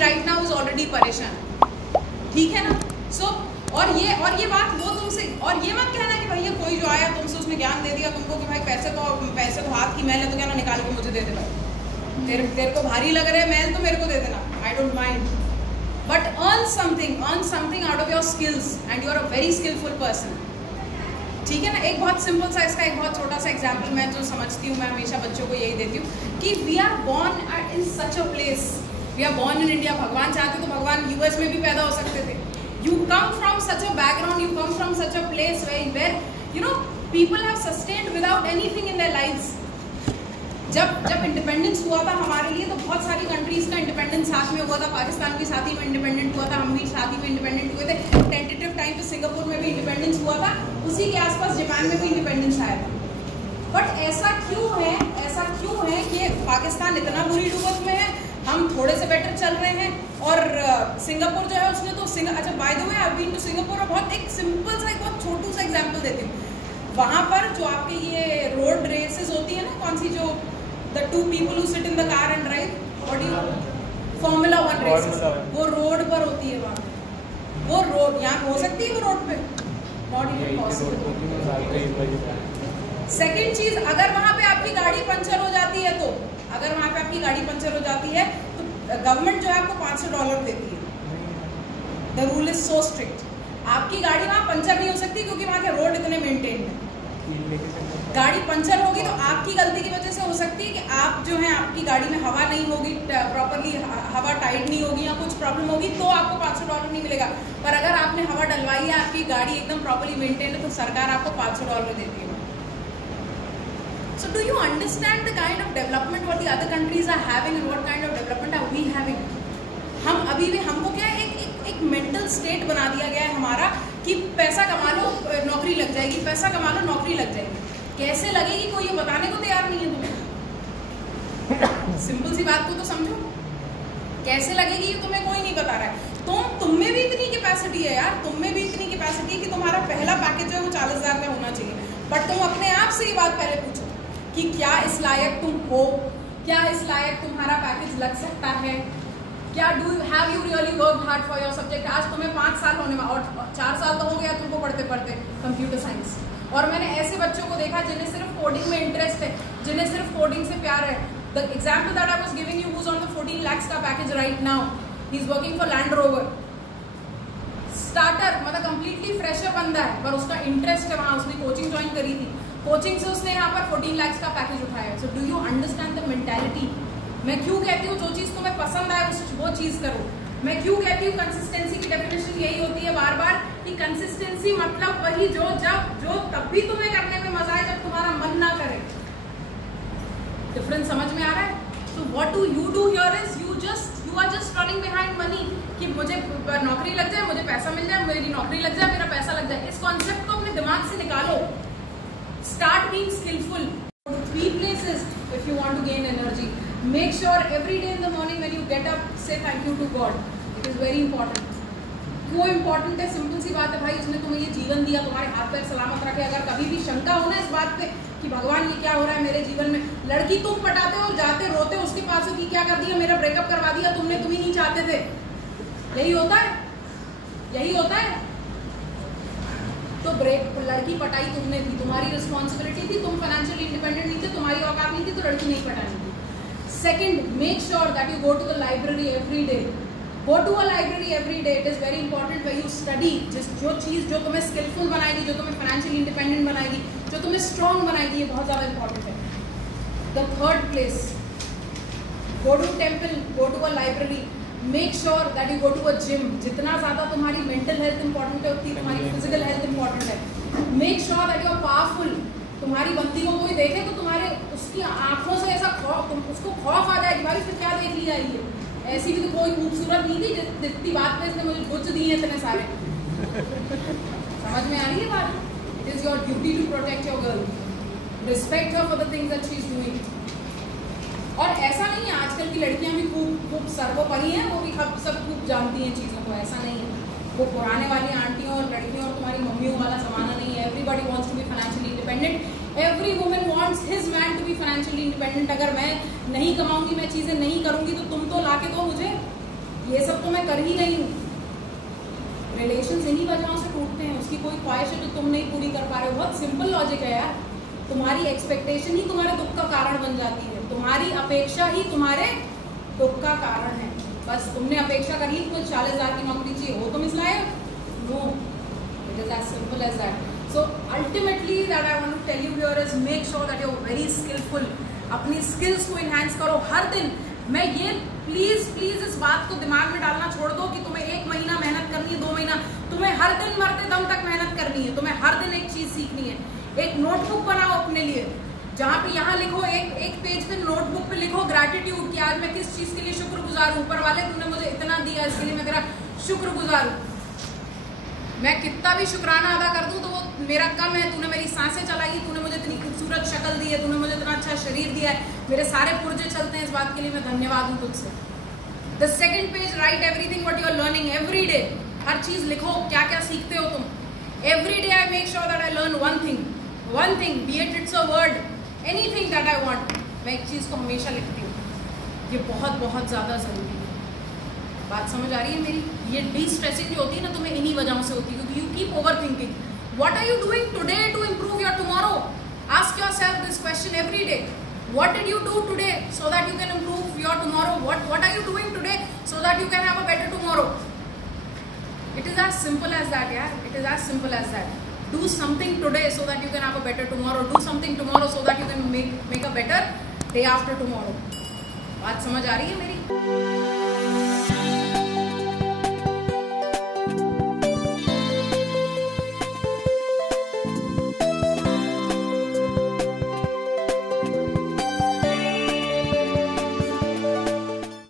Right now is already परेशान, ठीक है ना। सो और ये बात वो तुमसे, और ये मत कहना कि भैया कोई जो आया तुमसे उसने ज्ञान दे दिया तुमको कि भाई पैसे को हाथ की मैल है तो क्या ना निकाल के मुझे दे दे भाई, तेरे को भारी लग रहा है मैल तो मेरे को दे देना, I don't mind, but earn something out of your skills and you are a very skillful person, ठीक है ना। एक बहुत सिंपल सा इसका एक बहुत छोटा सा एग्जाम्पल मैं जो समझती हूँ, मैं हमेशा बच्चों को यही देती हूँ कि we are born in such a place, we are born in India. भगवान चाहते तो भगवान यूएस में भी पैदा हो सकते थे। You come from such a background, you come from such a place where you know people have sustained without anything in their lives. जब इंडिपेंडेंस हुआ था हमारे लिए तो बहुत सारी कंट्रीज का इंडिपेंडेंस साथ में हुआ था, पाकिस्तान भी साथ ही में इंडिपेंडेंट हुआ था, हम भी साथ ही में इंडिपेंडेंट हुए थे, टेंटेटिव टाइम पे सिंगापुर में भी इंडिपेंडेंस हुआ था, उसी के आसपास जापान में भी इंडिपेंडेंस आया था। बट ऐसा क्यों है कि पाकिस्तान इतना बुरी डूबत में है, हम थोड़े से बेटर चल रहे हैं, और सिंगापुर जो है उसने तो अच्छा by the way I have been to Singapore, और बहुत एक सिंपल सा एक बहुत छोटू सा एग्जांपल देती हूँ। वहाँ पर जो आपके ये रोड रेसेस होती है ना, कौन सी जो the two people who sit in the car and drive, formula 1 races, वो रोड पर होती है वहाँ। वो रोड यहाँ हो सकती है वो रोड पे, नॉट इवन पॉसिबल। सेकेंड चीज, अगर वहाँ पे आपकी गाड़ी पंचर हो जाती है तो गवर्नमेंट जो है आपको $500 देती है। The rule is so strict, आपकी गाड़ी वहाँ पंचर नहीं हो सकती क्योंकि वहाँ के रोड इतने मेंटेन्ड है। गाड़ी पंचर होगी तो आपकी गलती की वजह से हो सकती है कि आप जो है आपकी गाड़ी में हवा नहीं होगी प्रॉपरली, हवा टाइट नहीं होगी या कुछ प्रॉब्लम होगी तो आपको $500 नहीं मिलेगा। पर अगर आपने हवा डलवाई है, आपकी गाड़ी एकदम प्रॉपरली मेंटेन्ड है, तो सरकार आपको $500 देती है। So do you understand the kind of development what the other countries are having and what kind of development are we having? हम अभी भी, हमको क्या है, एक मेंटल स्टेट बना दिया गया है हमारा कि पैसा कमा लो नौकरी लग जाएगी, पैसा कमा लो नौकरी लग जाएगी। कैसे लगेगी कोई ये बताने को तैयार नहीं है तुम्हें। सिंपल सी बात को तो समझो, कैसे लगेगी ये तुम्हें कोई नहीं बता रहा है। तुम में भी इतनी कैपेसिटी है यार, तुम में भी इतनी कैपेसिटी है कि तुम्हारा पहला पैकेज जो है वो 40,000 का होना चाहिए, बट तुम अपने आप से ये बात पहले पूछो कि क्या इस लायक तुम हो, क्या इस लायक तुम्हारा पैकेज लग सकता है, क्या have you really work hard for your subject. आज तुम्हें 5 साल होने में, और 4 साल तो हो गया तुमको पढ़ते पढ़ते कंप्यूटर साइंस, और मैंने ऐसे बच्चों को देखा जिन्हें सिर्फ कोडिंग में इंटरेस्ट है, जिन्हें सिर्फ कोडिंग से प्यार है। The example that I was giving you, who is on the 14 lakhs का package right now, he is working for land rover, starter, मतलब कंप्लीटली फ्रेशर बंदा है, पर उसका इंटरेस्ट है वहाँ, उसने कोचिंग ज्वाइन करी थी, कोचिंग से उसने यहाँ पर 14 lakhs का पैकेज उठाया। So do you understand the mentality. मैं क्यों कहती हूँ जो चीज़ तुम्हें पसंद आए वो चीज़ करो। मैं क्यों कहती हूँ कंसिस्टेंसी की डेफिनेशन यही होती है बार बार कि कंसिस्टेंसी मतलब वही जो तब भी तुम्हें करने में मजा आए जब तुम्हारा मन ना करे। डिफरेंस समझ में आ रहा है? So what do here is you are just running behind money कि मुझे नौकरी लग जाए, मुझे पैसा मिल जाए, मेरी नौकरी लग जाए, मेरा पैसा लग जाए। इस कॉन्सेप्ट को अपने दिमाग से निकालो। Start being skillful. Go to 3 places if you want to gain energy. Make sure every day in the morning when you get up, say thank you to God. It is very important. क्यों important है? Simple सी बात है भाई, उसने तुम्हें ये जीवन दिया, तुम्हारे हाथ पैर सलामत रखे। अगर कभी भी शंका हो ना इस बात पे कि भगवान ये क्या हो रहा है मेरे जीवन में, लड़की तुम पटाते हो, जाते रोते उसके पास हो कि क्या कर दिया, मेरा ब्रेकअप करवा दिया तुमने, तुम ही नहीं चाहते थे। यही होता है। तो लड़की पटाई तुमने थी, तुम्हारी रिस्पॉन्सिबिलिटी थी, तुम फाइनेंशियली इंडिपेंडेंट नहीं थे, तुम्हारी औकात नहीं थी, तो लड़की नहीं पटानी थी। Second, make sure that you go to the library every day. Go to a library every day. It is very important where you study. जो चीज़ जो तुम्हें स्किलफुल बनाएगी, जो तुम्हें फाइनेंशियली इंडिपेंडेंट बनाएगी, जो तुम्हें स्ट्रॉन्ग बनाएगी, ये बहुत ज़्यादा इंपॉर्टेंट है। The third place, go to temple, go to a library. Make sure that you go to a gym. जितना ज़्यादा तुम्हारी मेंटल हेल्थ इंपॉर्टेंट है उतनी तुम्हारी फिजिकल हेल्थ इंपॉर्टेंट है। Make sure that you are powerful. तुम्हारी बंदी को कोई देखे तो तुम्हारे उसकी आंखों से ऐसा उसको खौफ आ जाए कि भाई उसने क्या देख लिया ये, ऐसी भी तो कोई खूबसूरत नहीं थी जितनी बात में इसने मुझे गुज दिए इतने सारे। समझ में आ रही है बात? It is your duty to protect your girl, respect her for the things that she is doing. और ऐसा नहीं है, आजकल की लड़कियां भी खूब सर्वोपरि हैं, वो भी सब खूब जानती हैं चीज़ों को, ऐसा नहीं है। वो पुराने वाली आंटियों और लड़कियों और तुम्हारी मम्मियों वाला ज़माना नहीं है। Everybody wants to be financially independent. Every woman wants his man to be financially independent. अगर मैं नहीं कमाऊंगी, मैं चीज़ें नहीं करूंगी तो तुम तो ला के दो मुझे। ये सब तो मैं कर ही रही हूँ। रिलेशंस इन्हीं वजहों से टूटते हैं। उसकी कोई ख्वाहिश है जो तुम नहीं पूरी कर पा रहे हो। बहुत सिंपल लॉजिक है यार। तुम्हारी एक्सपेक्टेशन ही तुम्हारे दुख का कारण बन जाती है। तुम्हारी अपेक्षा ही तुम्हारे दुख का कारण है। बस तुमने अपेक्षा कर ली तो 40,000 की नौकरी चाहिए, हो तुम इस लायक? No, it is as simple as that. So ultimately that I want to tell you here is make sure that you are very skilful. अपनी स्किल्स को इनहैंस करो हर दिन। मैं ये प्लीज इस बात को दिमाग में डालना छोड़ दो कि तुम्हें 1 महीना मेहनत करनी है, 2 महीना, तुम्हें हर दिन मरते दम तक मेहनत करनी है। तुम्हें हर दिन एक चीज सीखनी है। एक नोटबुक बनाओ अपने लिए, जहाँ पे यहाँ लिखो, एक पेज पे नोटबुक पे लिखो ग्रैटिट्यूड कि आज मैं किस चीज के लिए शुक्रगुजार हूँ। ऊपर वाले तूने मुझे इतना दिया, इसके लिए मैं तेरा शुक्रगुजार हूँ। मैं कितना भी शुक्राना अदा कर दूं तो वो मेरा कम है। तूने मेरी सांसें चलाई, तूने मुझे इतनी खूबसूरत शक्ल दी है, तूने मुझे इतना अच्छा शरीर दिया है, मेरे सारे पुर्जे चलते हैं, इस बात के लिए मैं धन्यवाद हूँ तुझसे। The second page, right everything what you are learning every day. हर चीज लिखो, क्या क्या सीखते हो तुम। Every day I make sure that I learn one thing, be it's a word, anything that I want. मैं एक चीज को हमेशा लिखती हूँ। ये बहुत बहुत ज्यादा जरूरी है। बात समझ आ रही है मेरी? ये डिस्ट्रेसिंग जो होती है ना, तुम्हें इन्हीं वजहों से होती है, क्योंकि you keep over thinking. What are you doing today to improve your tomorrow? Ask yourself this question every day. What did you do today so that you can improve your tomorrow? What are you doing today so that you can have a better tomorrow? It is as simple as that, yeah. It is as simple as that. Do something today so that you can have a better tomorrow. Do something tomorrow so that you can make a better day after tomorrow. बात समझ आ रही है मेरी?